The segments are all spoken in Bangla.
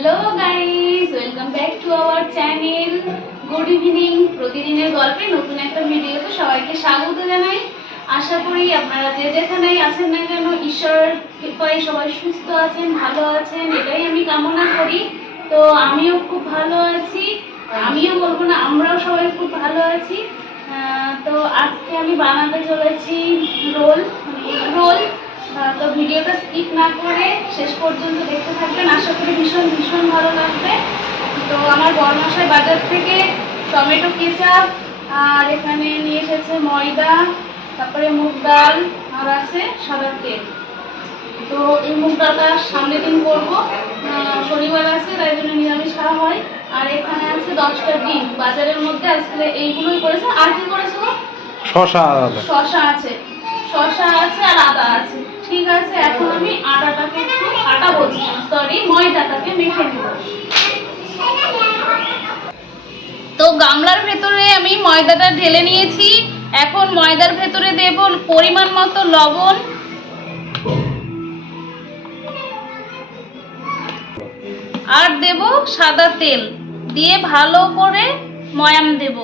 Hello guys, welcome back to our channel. Good evening. প্রতিদিনের গল্পে নতুন একটা ভিডিওতে সবাইকে স্বাগত জানাই। আশা করি আপনারা যে যেখানেই আছেন না কেন ঈশ্বর কৃপায় সবাই সুস্থ আছেন, ভালো আছেন, এটাই আমি কামনা করি। তো আমিও খুব ভালো আছি, আমিও বলবো না, আমরাও সবাই খুব ভালো আছি। তো আজকে আমি বানাতে চলেছি রোল। তো ভিডিওটা স্কিপ না করে শেষ পর্যন্ত দেখতে থাকবেন, আশা করি ভীষণ ভীষণ ভালো লাগবে। তো আমার বরমশাই বাজার থেকে টমেটো কেচাপ আর এখানে নিয়ে এসেছে ময়দা, তারপরে মুগ ডাল আর আছে সাদা তেল। তো এই মুগ ডালটা সামনের দিন করবো, শনিবার আছে তাই জন্য নিরামিষ খাওয়া হয়। আর এখানে আছে 10টা ডিম, বাজারের মধ্যে আজকে এইগুলোই করেছে। আর কি করেছে? শসা আছে, শসা আছে আর আদা আছে। ঠিক আছে, এখন আমি ময়দাটাকে মেখে নেব। তো গামলার ভেতরে আমি ময়দাটা ঢেলে নিয়েছি। এখন ময়দার ভেতরে দেব পরিমাণ মতো লবণ আর দেব সাদা তেল, দিয়ে ভালো করে ময়াম দেব।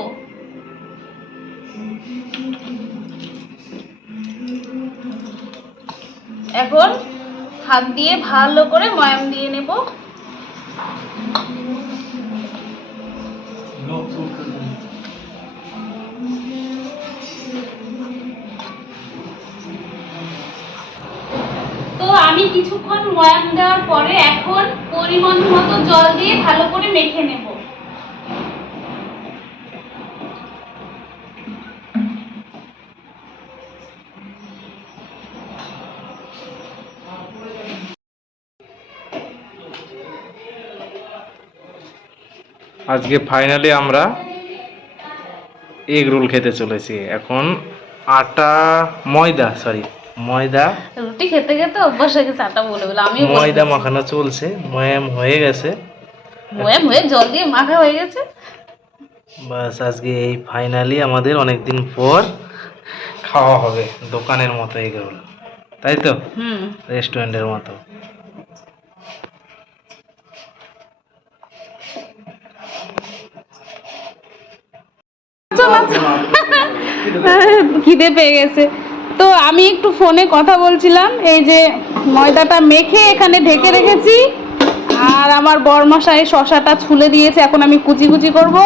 এখন হাত দিয়ে ভালো করে ময়াম দিয়ে নেব। তো আমি কিছুক্ষণ ময়াম দেওয়ার পরে এখন পরিমাণ মতো জল দিয়ে ভালো করে মেখে নেব। আজকে ফাইনালি আমরা এগ রোল খেতে চলেছি। এখন ময়দা রুটি খেতে খেতে অভ্যাস হয়ে গেছে, আটা বলে বলে আমি ময়দা মাখানো চলছে, ময়াম হয়ে গেছে, ময়াম হয়ে জল দিয়ে মাখা হয়ে গেছে। বাস আজকে এই ফাইনালি আমাদের অনেকদিন পর খাওয়া হবে দোকানের মতো এগ রোল, তাই তো? রেস্টুরেন্টের মতো। খিদে পেয়ে গেছে, তো আমি একটু ফোনে কথা বলছিলাম। এই যে ময়দাটা মেখে এখানে ঢেকে রেখেছি, আর আমার বরমশাই শসাটা ছুলে দিয়েছে, এখন আমি কুচি কুচি করব।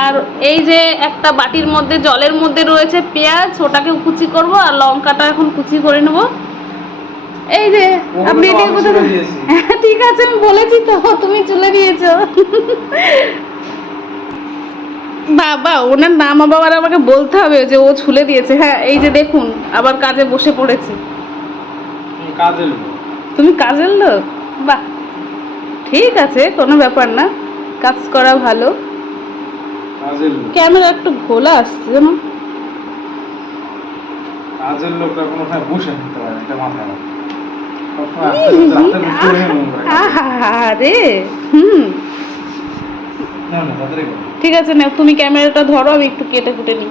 আর এই যে একটা বাটির মধ্যে জলের মধ্যে রয়েছে পেঁয়াজ, ওটাকে কুচি করব, আর লঙ্কাটা এখন কুচি করে নেব। এই যে আপনি ঠিক আছে, আমি বলেছি তো, তুমি চলে দিয়েছো। বাবা, ওনার নাম আবার আমাকে বলতে হবে যে ও ছুলে দিয়েছে। হ্যাঁ, এই যে দেখুন, আবার কাজে বসে পড়েছে। তুমি কাজের লোক? বাহ, ঠিক আছে, কোনো ব্যাপার না, কাজ করা ভালো। ক্যামেরা একটু ঘোলা আসছে জানো। কাজের লোকরা কোনো বসে থাকতে পারে, এটা মাথায় রাখো। আহারে, ঠিক আছে, না তুমি ক্যামেরাটা ধরো, আমি একটু কেটে কুটে নিই।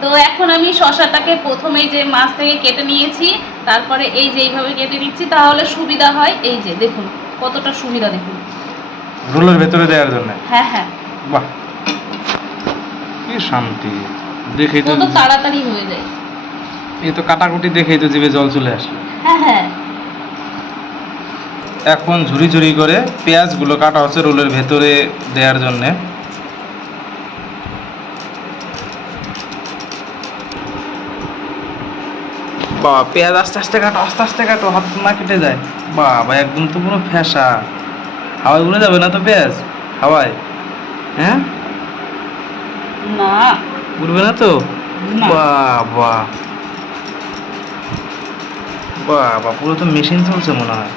তো এখন আমি শসাটাকে প্রথমেই যে মাছ থেকে কেটে নিয়েছি, তারপরে এই যে এইভাবে কেটে নিচ্ছি, তাহলে সুবিধা হয়। এই যে দেখুন কতটা সুবিধা, দেখুন রোলের ভেতরে দেওয়ার জন্য। হ্যাঁ হ্যাঁ, বাহ, কি শান্তি, দেখেই তো কত তাড়াতাড়ি হয়ে যায়। এই তো কাটাকুটি দেখেই তো জিভে জল চলে আসলো। হ্যাঁ হ্যাঁ, এখন ঝুরি ঝুরি করে পেঁয়াজগুলো কাটা হচ্ছে রোলের ভেতরে দেওয়ার জন্যে। বা পেঁয়াজ আস্তে আস্তে কাটো, হাত না কেটে যায়। বাবা, একদম তো পুরো ফ্যাসা, হাওয়ায় উড়ে যাবে না তো পেঁয়াজ? হাওয়ায়? হ্যাঁ, না উড়বে না তো? বাবা বাবা, পুরো তো মেশিন চলছে মনে হয়।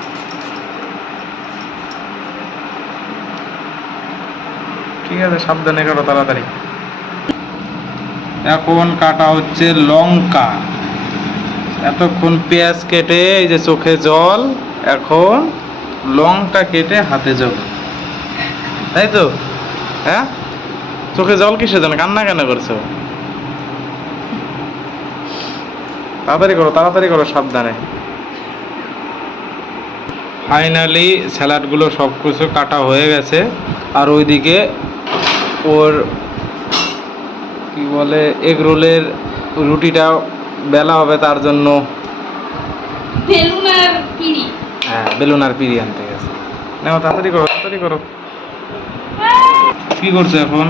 ঠিক আছে, সাবধানে কাটো, তাড়াতাড়ি। এখন কাটা হচ্ছে লঙ্কা। এতক্ষণ পেঁয়াজ কেটে এই যে চোখে জল, এখন লঙ্কা কেটে হাতে জল, তাই তো? হ্যাঁ, চোখে জল কিসের জন্য, কান্না কেন করছো? তাড়াতাড়ি করো, সাবধানে। ফাইনালি স্যালাডগুলো সব কিছু কাটা হয়ে গেছে। আর ওইদিকে ওর কি বলে এগ রোলের রুটিটা বেলা হবে, তার জন্য বেলুন আর পিড়ি। হ্যাঁ, বেলুন আর পিড়ি আনতে গেছে। নাও তাড়াতাড়ি করো, তাড়াতাড়ি করো। কি করছো এখন?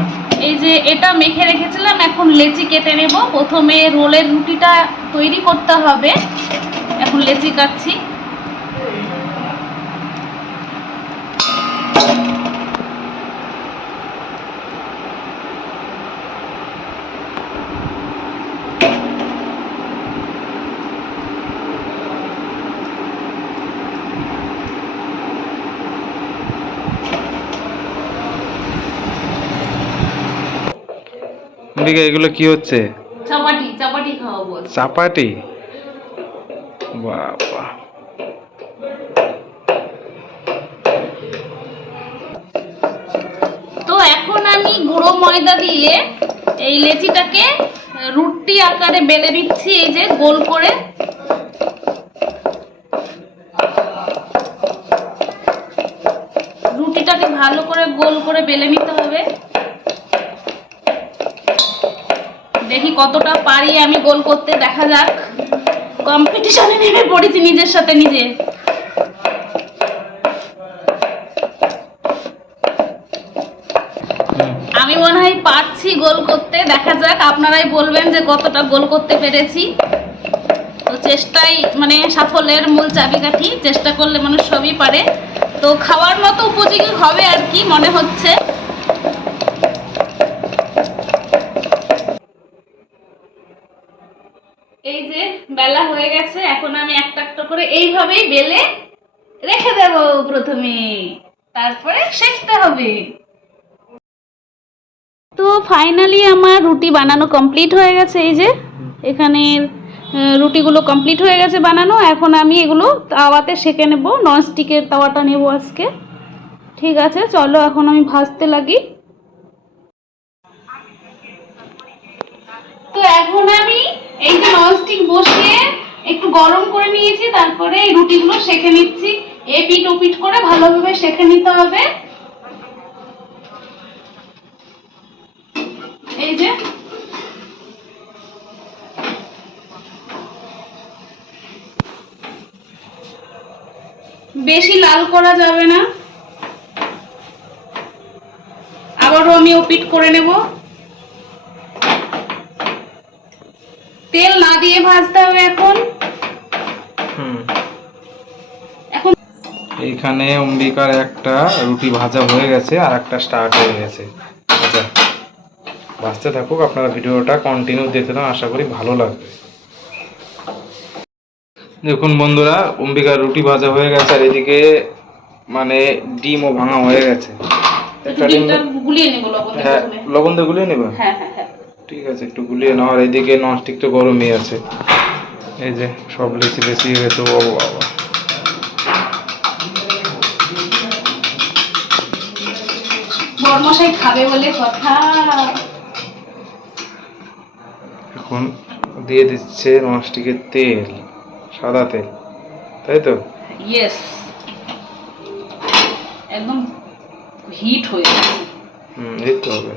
এই যে এটা মেখে রেখেছিলাম, এখন লেচি কেটে নেব। প্রথমে রোলের রুটিটা তৈরি করতে হবে, এখন লেচি কাটছি। দিকে এগুলো কি হচ্ছে? চাপাটি চাপাটি খাওয়াবো। চাপাটি? বাবা, তো এখন আমি গুঁড়ো ময়দা দিয়ে এই লেচিটাকে রুটি আকারে বেলে নিচ্ছি, এই যে গোল করে। রুটিটাকে ভালো করে গোল করে বেলে নিতে হবে। দেখি কতটা পারি আমি গোল করতে, দেখা যাক। কম্পিটিশনে নেমে পড়েছি নিজের সাথে নিজে। আমি মনে হয় পারছি গোল করতে, দেখা যাক। আপনারাই বলবেন যে কতটা গোল করতে পেরেছি। তো চেষ্টাই মানে সাফল্যের মূল চাবিকাঠি, চেষ্টা করলে মানুষ সবই পারে। তো খাওয়ার মতো উপযোগী হবে আর কি মনে হচ্ছে। এই যে বেলা হয়ে গেছে, এখন আমি একটা একটা করে এইভাবেই বেলে রেখে দেব প্রথমে, তারপরে সেঁকতে হবে। তো ফাইনালি আমার রুটি বানানো কমপ্লিট হয়ে গেছে। এই যে এখানের রুটিগুলো কমপ্লিট হয়ে গেছে বানানো। এখন আমি এগুলো তাওয়াতে সেঁকে নেব, ননস্টিকের তাওয়াটা নেব আজকে। ঠিক আছে, চলো এখন আমি ভাজতে লাগি। তো এখন আমি এই যে ননস্টিক বসিয়ে একটু গরম করে নিয়েছি, তারপরে এই রুটিগুলো সেঁকে নিচ্ছি। এপিট ওপিট করে ভালোভাবে সেঁকে নিতে হবে। এই যে বেশি লাল করা যাবে না, আবারও আমি ওপিট করে নেব। তেল না দিয়ে ভাজতে হবে এখন। এইখানে অম্বিকার একটা রুটি ভাজা হয়ে গেছে, আর একটা স্টার্ট হয়ে গেছে। আচ্ছা, ভাজতে থাকুক, আপনারা ভিডিওটা কন্টিনিউ দেখতে থাকুন, আশা করি ভালো লাগবে। দেখুন বন্ধুরা, অম্বিকার রুটি ভাজা হয়ে গেছে, আর এদিকে মানে ডিমও ভাঙা হয়ে গেছে। একটা ডিম গুলিয়ে নেব লবণ দিয়ে। হ্যাঁ, লবণ দিয়ে গুলিয়ে নেবে? হ্যাঁ হ্যাঁ হ্যাঁ, ঠিক আছে, একটু গুলিয়ে নাও। আর এইদিকে ননস্টিক তো গরমই আছে। এই যে সব লেচি লেচি হয়ে গেছে। ও বাবা, বড়মশাই খাবে বলে কথা। এখন দিয়ে দিচ্ছে ননস্টিকের তেল, সাদা তেল, তাই তো? ইয়েস, একদম হিট হয়ে গেছে। দিতে হবে।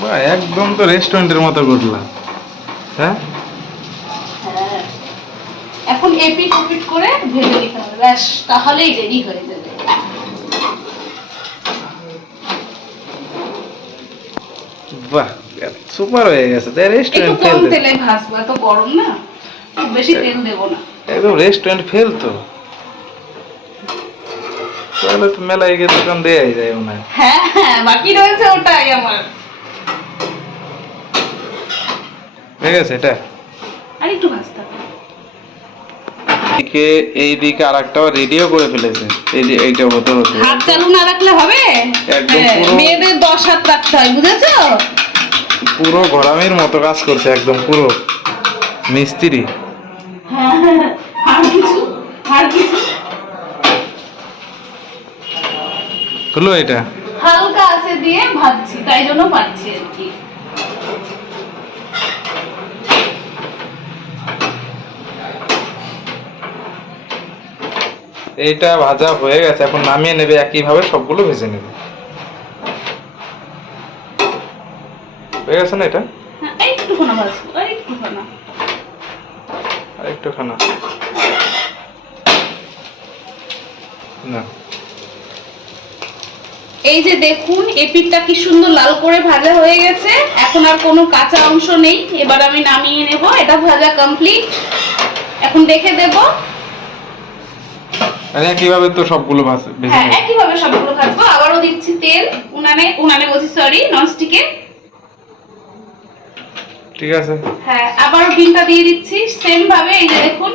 বাহ, একদম তো রেস্টুরেন্টের মতো করলাম। হ্যাঁ, এখন এপিট ওপিট করে ভেজে নিতে হবে, ব্যাস, তাহলেই রেডি হয়ে যাবে। বাহ, সুপার হয়ে গেছে। তাই একটু রেস্টুরেন্ট কম ফেল। তেলে ভাজবো, এত গরম না, খুব বেশি তেল দেবো না। একদম রেস্টুরেন্ট ফেল তো। তাহলে তো মেলায় গিয়ে দোকান দেয়াই যায় মনে হয়। হ্যাঁ হ্যাঁ, বাকি রয়েছে ওটাই আমার। হয়ে গেছে এটা। আর একটু ভাজতে হবে। এইদিকে আর একটা রেডিও করে ফেলেছে। এই যে এইটা হতে হতে হাত চালু না রাখলে হবে? একদম হ্যাঁ, পুরো মেয়েদের 10 হাত রাখতে হয়, বুঝেছো? পুরো ঘোরামির মতো কাজ করছে, একদম পুরো মিস্ত্রি। হ্যাঁ হ্যাঁ, আর কিছু আর কিছু হলো এটা? হালকা আছে দিয়ে ভাজছি, তাই জন্য পাচ্ছি আর কি। এইটা ভাজা হয়ে গেছে, এখন নামিয়ে নেবে, একইভাবে সবগুলো ভেজে নেবে। হয়ে গেছে না এটা? হ্যাঁ, একটুখানা ভাজবো, আর একটুখানা। আর একটুখানা না। এই যে দেখুন, এপিঠটা কি সুন্দর লাল করে ভাজা হয়ে গেছে, এখন আর কোনো কাঁচা অংশ নেই। এবার আমি নামিয়ে নেব, এটা ভাজা কমপ্লিট। এখন দেখে দেব। আর একইভাবে তো সবগুলো ভেজে হ্যাঁ, নেবে। একইভাবে সবগুলো ভাজবো। আবারও দিচ্ছি তেল, উনানে বলছি, সরি, ননস্টিকে। ঠিক আছে। হ্যাঁ, আবারও ডিমটা দিয়ে দিচ্ছি সেম ভাবে। এই যে দেখুন,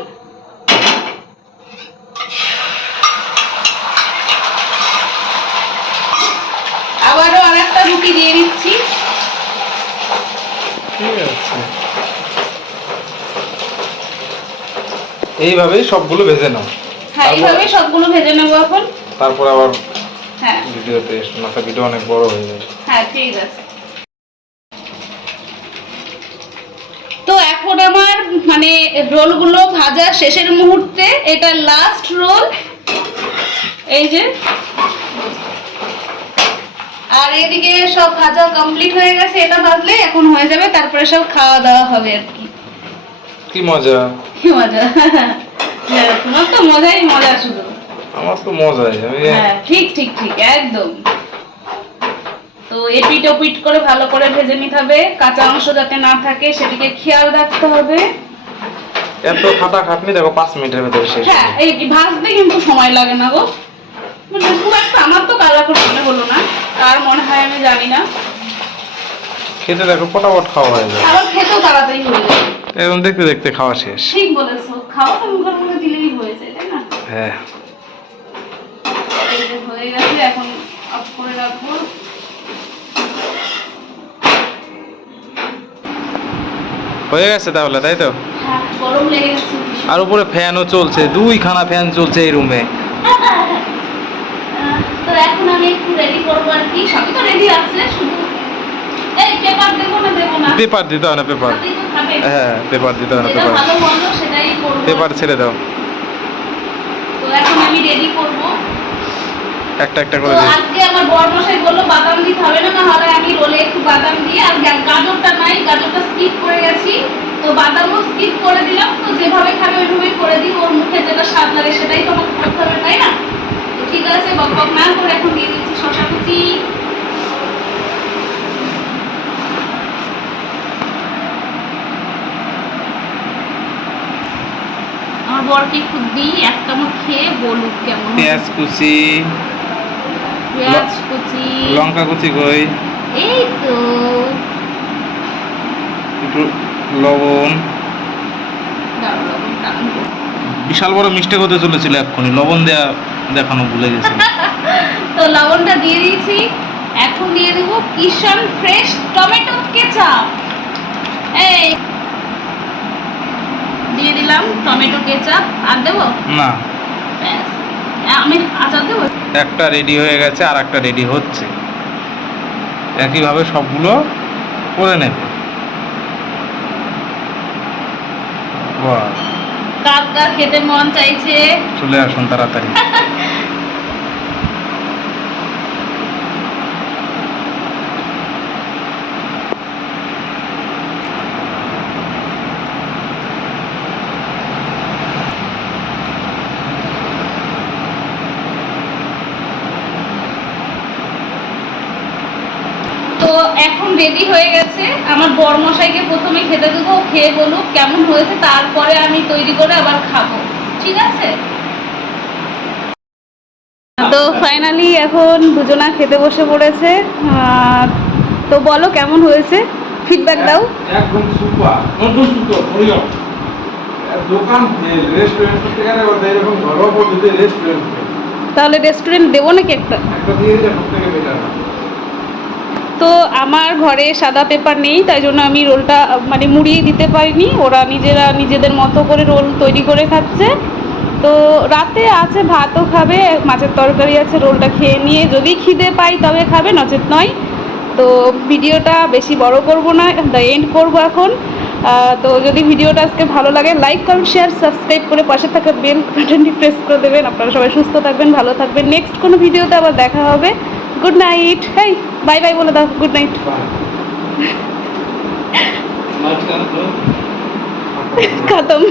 আবারও আরেকটা রুটি দিয়ে দিচ্ছি। ঠিক আছে, এইভাবেই সবগুলো ভেজে নাও। হ্যাঁ, এইভাবে সবগুলো ভেজে নেবো এখন। তারপর আবার হ্যাঁ ভিডিওতে এসো না, তো ভিডিও অনেক বড় হয়ে যাবে। হ্যাঁ, ঠিক আছে। তো এখন আমার মানে রোলগুলো ভাজা শেষের মুহূর্তে, এটা লাস্ট রোল। এই যে, আর এদিকে সব ভাজা কমপ্লিট হয়ে গেছে, এটা ভাজলে এখন হয়ে যাবে, তারপরে সব খাওয়া দাওয়া হবে আর কি। কি মজা! কি মজা! হ্যাঁ, তোমার তো মজাই মজা শুধু। আমার তো মজাই, আমি হ্যাঁ, ঠিক ঠিক ঠিক, একদম। তো এপিট ওপিট করে ভালো করে ভেজে নিতে হবে, কাঁচা অংশ যাতে না থাকে সেদিকে খেয়াল রাখতে হবে। এত খাটাখাটনি দেখো 5 মিনিটের ভেতরে শেষ। হ্যাঁ, এই ভাজতে কিন্তু সময় লাগে না গো, মানে খুব একটা। আমার তো কালা করে মনে হলো না, আর মনে হয় আমি জানি না। খেতে দেখো পটাপট খাওয়া হয়ে যায়, আবার খেতেও তাড়াতাড়ি হয়ে যায়। এবং দেখতে দেখতে খাওয়া শেষ। ঠিক বলেছো, খাওয়া তো মুখের মধ্যে দিলেই হয়ে যায়, তাই না? হ্যাঁ, এই যে হয়ে গেছে, এখন অফ করে রাখবো। হয়ে গেছে তাহলে, তাই তো? হ্যাঁ, গরম লেগে গেছে ভীষণ। আর উপরে ফ্যানও চলছে, 2খানা ফ্যান চলছে এই রুমে। তো এখন আমি একটু রেডি করবো আর কি, সবই তো রেডি আছে, শুধু এই পেপার দেবো না দেবো না। পেপার দিতে হয় না, পেপার। হাতেই তো খাবে। হ্যাঁ, পেপার দিতে হয় না, যেটা পেপার। ভালো মন্দ সেটাই করবো। পেপার ছেড়ে দাও, তো এখন আমি রেডি করবো। একটা একটা তো করে দিই। আজকে আমার বড়মশাই বললো বাদাম দিতে হবে না, নাহলে আমি রোলে একটু বাদাম দিয়ে, আর গাজরটা নাই, গাজরটা স্কিপ করে গেছি, তো বাদামও স্কিপ করে দিলাম। তো যেভাবে খাবে ওইভাবেই করে দিই, ওর মুখে যেটা স্বাদ লাগে সেটাই তো আমাকে করতে হবে, তাই না? তো ঠিক আছে, বক বক না করে এখন দিয়ে দিচ্ছি শসা কুচি। আমার বরকে একটু দিই, এক চামচ খেয়ে বলুক কেমন হয়েছে। পেঁয়াজ কুচি, পেঁয়াজ কুচি, লঙ্কা কুচি কই, এই তো একটু লবণ। দাও লবণটা আনবো। বিশাল বড় মিস্টেক হতে চলেছিল এক্ষুনি, লবণ দেয়া দেখানো ভুলে গেছে। তো লবণটা দিয়ে দিয়েছি, এখন দিয়ে দেবো কিষান ফ্রেশ টমেটো কেচাপ। এই দিয়ে দিলাম টমেটো কেচাপ। আর দেবো? না, ব্যাস। আমি আচার দেবো। একটা রেডি হয়ে গেছে, আর একটা রেডি হচ্ছে। একইভাবে সবগুলো করে নেবে। বাহ, কার কার খেতে মন চাইছে? চলে আসুন তাড়াতাড়ি। তো এখন রেডি হয়ে গেছে। আমার বরমশাইকে প্রথমে খেতে দেবো, খেয়ে বলুক কেমন হয়েছে, তারপরে আমি তৈরি করে আবার খাবো, ঠিক আছে? তো ফাইনালি এখন দুজনা খেতে বসে পড়েছে। তো বলো কেমন হয়েছে, ফিডব্যাক দাও। একদম সুপার, নতুন সুপার, বড়িয়া। দোকান রেস্টুরেন্ট করতে গেলে এরকম ঘরোয়া পদ্ধতিতে রেস্টুরেন্ট, তাহলে রেস্টুরেন্ট দেবো নাকি একটা? একটা দিয়ে দিলে সবথেকে বেটার। তো আমার ঘরে সাদা পেপার নেই, তাই জন্য আমি রোলটা মানে মুড়িয়ে দিতে পারিনি। ওরা নিজেরা নিজেদের মতো করে রোল তৈরি করে খাচ্ছে। তো রাতে আছে, ভাতও খাবে, মাছের তরকারি আছে, রোলটা খেয়ে নিয়ে যদি খিদে পাই তবে খাবে, নচেত নয়। তো ভিডিওটা বেশি বড় করব না, দ্য এন্ড করব এখন। তো যদি ভিডিওটা আজকে ভালো লাগে লাইক কমেন্ট শেয়ার সাবস্ক্রাইব করে পাশে থাকা বেল বাটনটি প্রেস করে দেবেন। আপনারা সবাই সুস্থ থাকবেন, ভালো থাকবেন। নেক্সট কোনো ভিডিওতে আবার দেখা হবে। Good night. Hey bye bye বলে দাও, গুড নাইট। খতম।